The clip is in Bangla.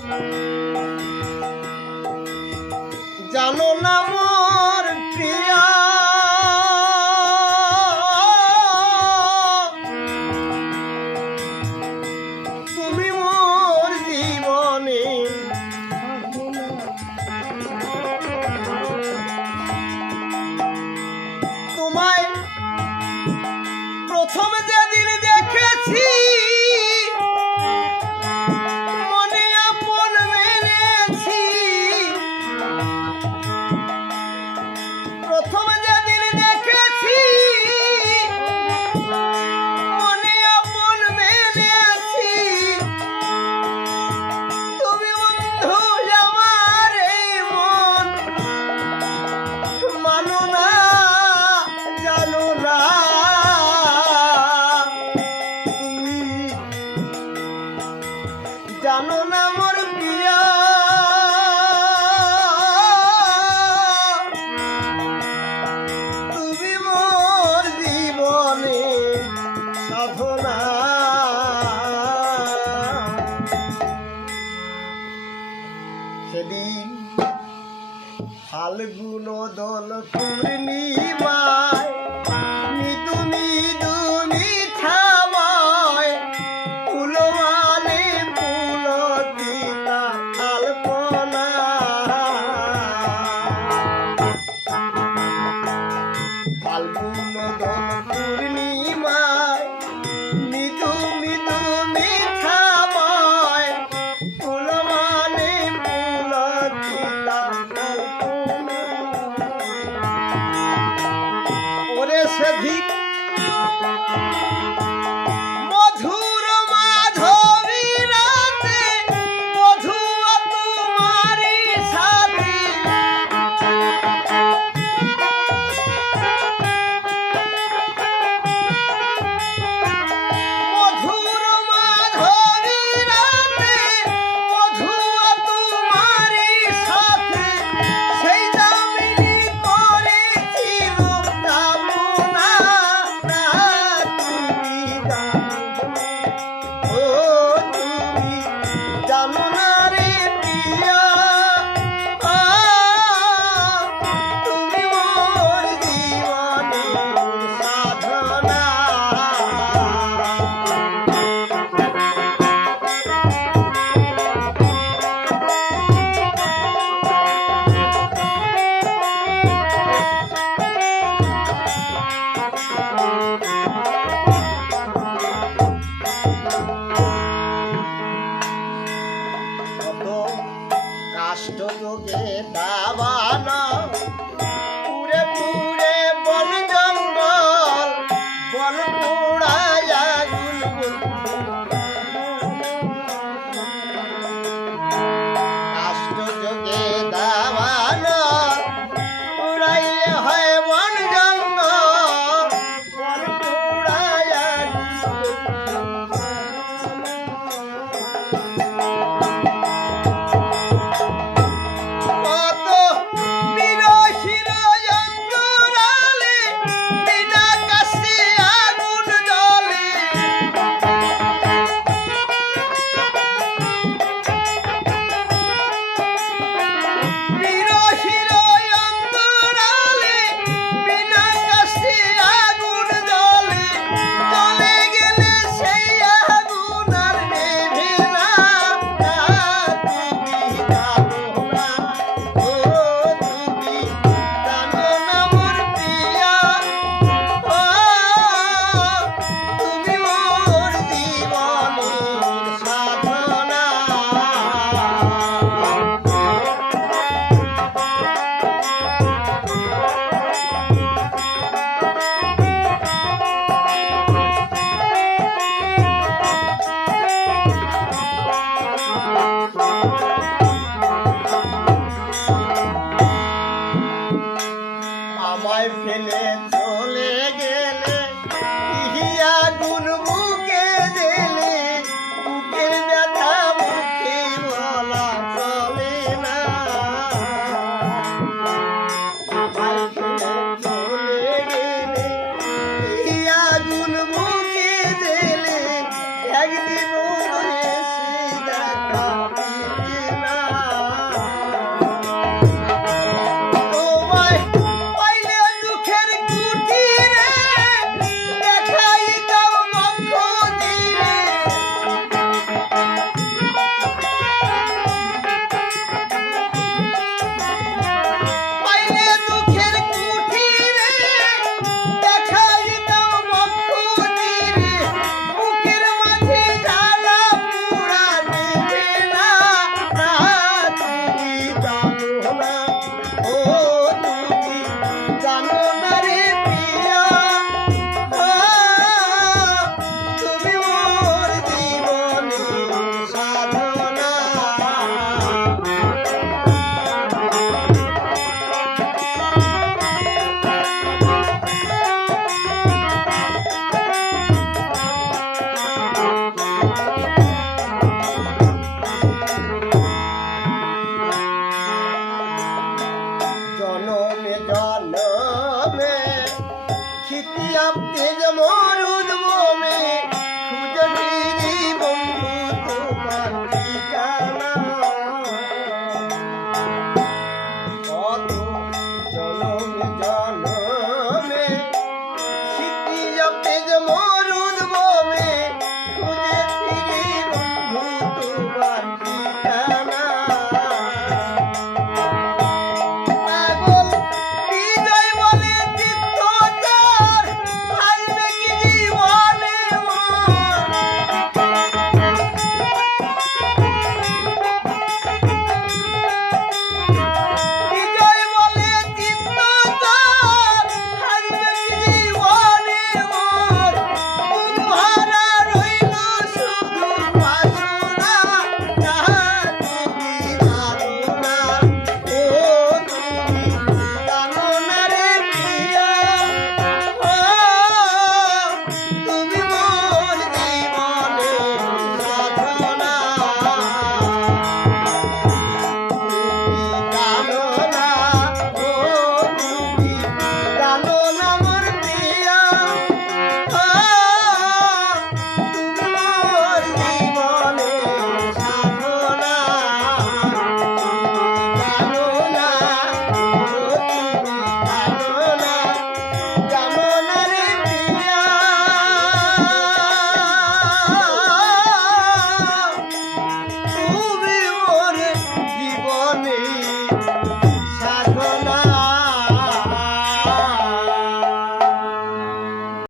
জানো জানো না মোর প্রিয়া? তুমি মোর জীবনে সাধনা। সেদিন ফাল্গুন দল পূর্ণিমা রাষ্ট্রযোগে দাবানা ফেলে চলে গেলে, ইহিয়া গুণ বুকে দিলে, বুকের ব্যথা মুখে বলা চলে না আমায় ফেলে চলে গেলে, ইহিয়া গুণ বুকে দিলে, একদিন Bye.